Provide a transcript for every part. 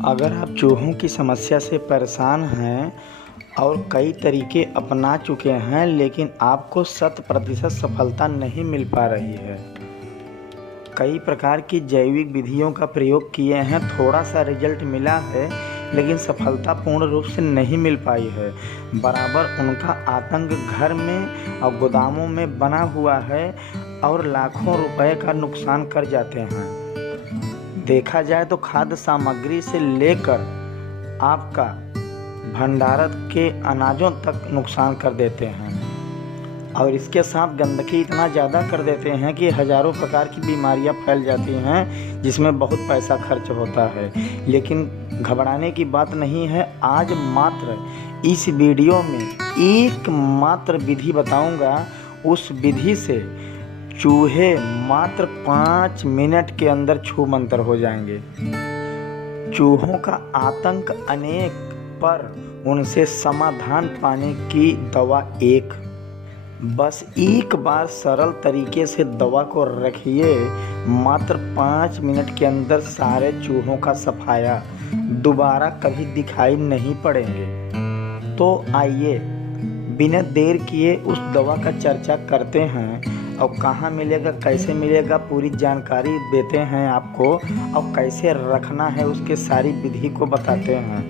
अगर आप चूहों की समस्या से परेशान हैं और कई तरीके अपना चुके हैं लेकिन आपको 100% सफलता नहीं मिल पा रही है, कई प्रकार की जैविक विधियों का प्रयोग किए हैं, थोड़ा सा रिजल्ट मिला है लेकिन सफलता पूर्ण रूप से नहीं मिल पाई है, बराबर उनका आतंक घर में और गोदामों में बना हुआ है और लाखों रुपए का नुकसान कर जाते हैं। देखा जाए तो खाद्य सामग्री से लेकर आपका भंडारण के अनाजों तक नुकसान कर देते हैं और इसके साथ गंदगी इतना ज़्यादा कर देते हैं कि हज़ारों प्रकार की बीमारियां फैल जाती हैं, जिसमें बहुत पैसा खर्च होता है। लेकिन घबराने की बात नहीं है। आज मात्र इस वीडियो में एक मात्र विधि बताऊंगा। उस विधि से चूहे मात्र 5 मिनट के अंदर छू मंतर हो जाएंगे। चूहों का आतंक अनेक, पर उनसे समाधान पाने की दवा एक। बस एक बार सरल तरीके से दवा को रखिए, मात्र 5 मिनट के अंदर सारे चूहों का सफाया दोबारा कभी दिखाई नहीं पड़ेंगे। तो आइए बिना देर किए उस दवा का चर्चा करते हैं और कहाँ मिलेगा, कैसे मिलेगा, पूरी जानकारी देते हैं आपको और कैसे रखना है उसके सारी विधि को बताते हैं।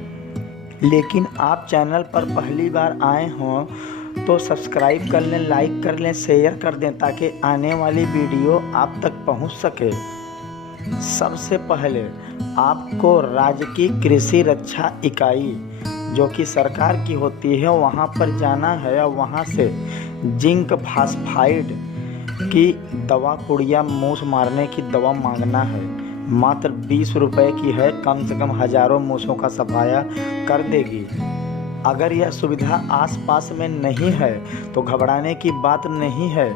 लेकिन आप चैनल पर पहली बार आए हों तो सब्सक्राइब कर लें, लाइक कर लें, शेयर कर दें ताकि आने वाली वीडियो आप तक पहुंच सके। सबसे पहले आपको राज्य की कृषि रक्षा इकाई जो कि सरकार की होती है वहां पर जाना है और वहां से जिंक फास्फाइड की दवा, पुड़िया मूस मारने की दवा मांगना है। मात्र 20 रुपए की है, कम से कम हजारों मूसों का सफाया कर देगी। अगर यह सुविधा आसपास में नहीं है तो घबराने की बात नहीं है।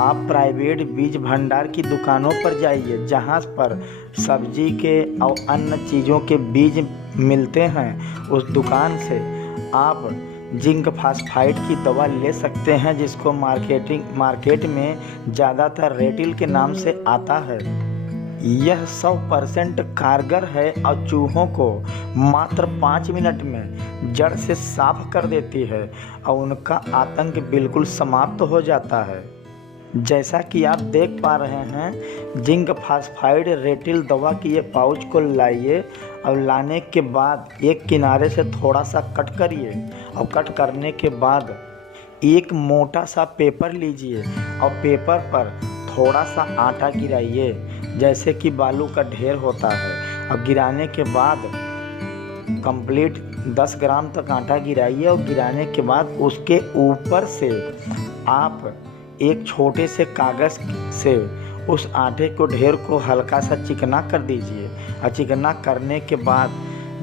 आप प्राइवेट बीज भंडार की दुकानों पर जाइए, जहां पर सब्जी के और अन्य चीज़ों के बीज मिलते हैं। उस दुकान से आप जिंक फास्फाइड की दवा ले सकते हैं, जिसको मार्केट में ज़्यादातर रेटिल के नाम से आता है। यह 100% कारगर है और चूहों को मात्र 5 मिनट में जड़ से साफ कर देती है और उनका आतंक बिल्कुल समाप्त हो जाता है। जैसा कि आप देख पा रहे हैं, जिंक फास्फाइड रेटिल दवा की ये पाउच को लाइए और लाने के बाद एक किनारे से थोड़ा सा कट करिए और कट करने के बाद एक मोटा सा पेपर लीजिए और पेपर पर थोड़ा सा आटा गिराइए, जैसे कि बालू का ढेर होता है। और गिराने के बाद कंप्लीट 10 ग्राम तक आटा गिराइए और गिराने के बाद उसके ऊपर से आप एक छोटे से कागज़ से उस आटे को ढेर को हल्का सा चिकना कर दीजिए। और चिकना करने के बाद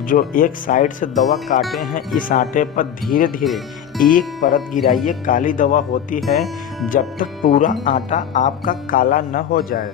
जो एक साइड से दवा काटे हैं, इस आटे पर धीरे धीरे एक परत गिराइए। काली दवा होती है जब तक पूरा आटा आपका काला न हो जाए।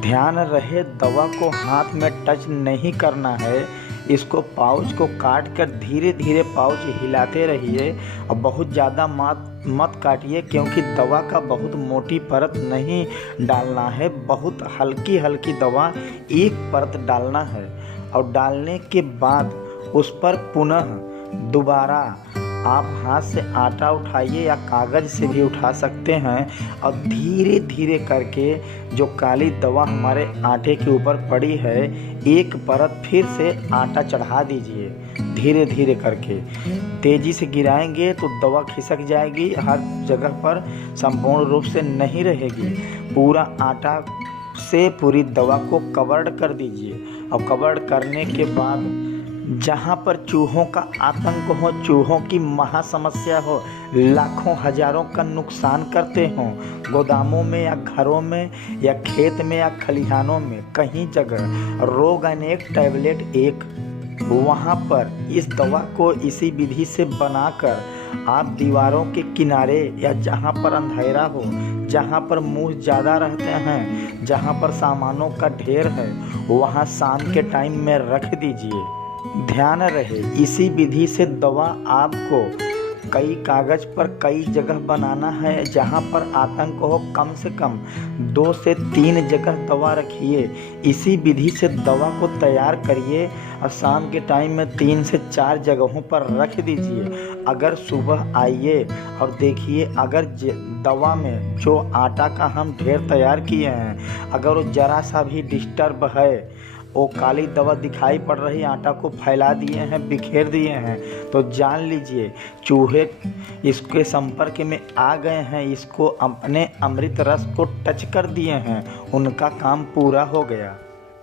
ध्यान रहे, दवा को हाथ में टच नहीं करना है। इसको पाउच को काट कर धीरे धीरे पाउच हिलाते रहिए और बहुत ज़्यादा मत काटिए, क्योंकि दवा का बहुत मोटी परत नहीं डालना है। बहुत हल्की हल्की दवा एक परत डालना है और डालने के बाद उस पर पुनः दोबारा आप हाथ से आटा उठाइए या कागज़ से भी उठा सकते हैं और धीरे धीरे करके जो काली दवा हमारे आटे के ऊपर पड़ी है, एक परत फिर से आटा चढ़ा दीजिए। धीरे धीरे करके तेज़ी से गिराएंगे तो दवा खिसक जाएगी, हर जगह पर संपूर्ण रूप से नहीं रहेगी। पूरा आटा से पूरी दवा को कवर्ड कर दीजिए और कवर्ड करने के बाद जहाँ पर चूहों का आतंक हो, चूहों की महासमस्या हो, लाखों हजारों का नुकसान करते हों, गोदामों में या घरों में या खेत में या खलिहानों में, कहीं जगह रोग अनेक टैबलेट एक, वहाँ पर इस दवा को इसी विधि से बनाकर आप दीवारों के किनारे या जहाँ पर अंधेरा हो, जहाँ पर मूस ज़्यादा रहते हैं, जहाँ पर सामानों का ढेर है, वहाँ शाम के टाइम में रख दीजिए। ध्यान रहे, इसी विधि से दवा आपको कई कागज़ पर कई जगह बनाना है जहां पर आतंक हो, कम से कम 2 से 3 जगह दवा रखिए। इसी विधि से दवा को तैयार करिए और शाम के टाइम में 3 से 4 जगहों पर रख दीजिए। अगर सुबह आइए और देखिए, अगर दवा में जो आटा का हम ढेर तैयार किए हैं, अगर वो ज़रा सा भी डिस्टर्ब है, वो काली दवा दिखाई पड़ रही, आटा को फैला दिए हैं, बिखेर दिए हैं, तो जान लीजिए चूहे इसके संपर्क में आ गए हैं, इसको अपने अमृत रस को टच कर दिए हैं, उनका काम पूरा हो गया।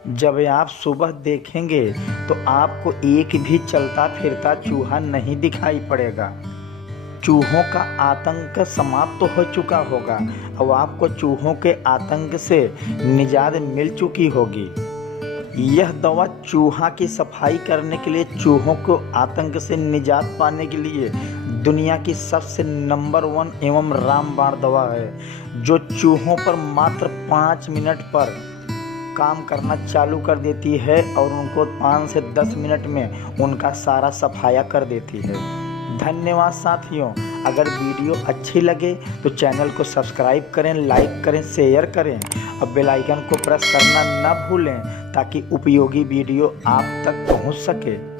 जब आप सुबह देखेंगे तो आपको एक भी चलता फिरता चूहा नहीं दिखाई पड़ेगा। चूहों का आतंक समाप्त हो चुका होगा और आपको चूहों के आतंक से निजात मिल चुकी होगी। यह दवा चूहा की सफाई करने के लिए, चूहों को आतंक से निजात पाने के लिए दुनिया की सबसे नंबर 1 एवं रामबाण दवा है, जो चूहों पर मात्र 5 मिनट पर काम करना चालू कर देती है और उनको 5 से 10 मिनट में उनका सारा सफाया कर देती है। धन्यवाद साथियों। अगर वीडियो अच्छी लगे तो चैनल को सब्सक्राइब करें, लाइक करें, शेयर करें और बेल आइकन को प्रेस करना न भूलें ताकि उपयोगी वीडियो आप तक पहुंच सके।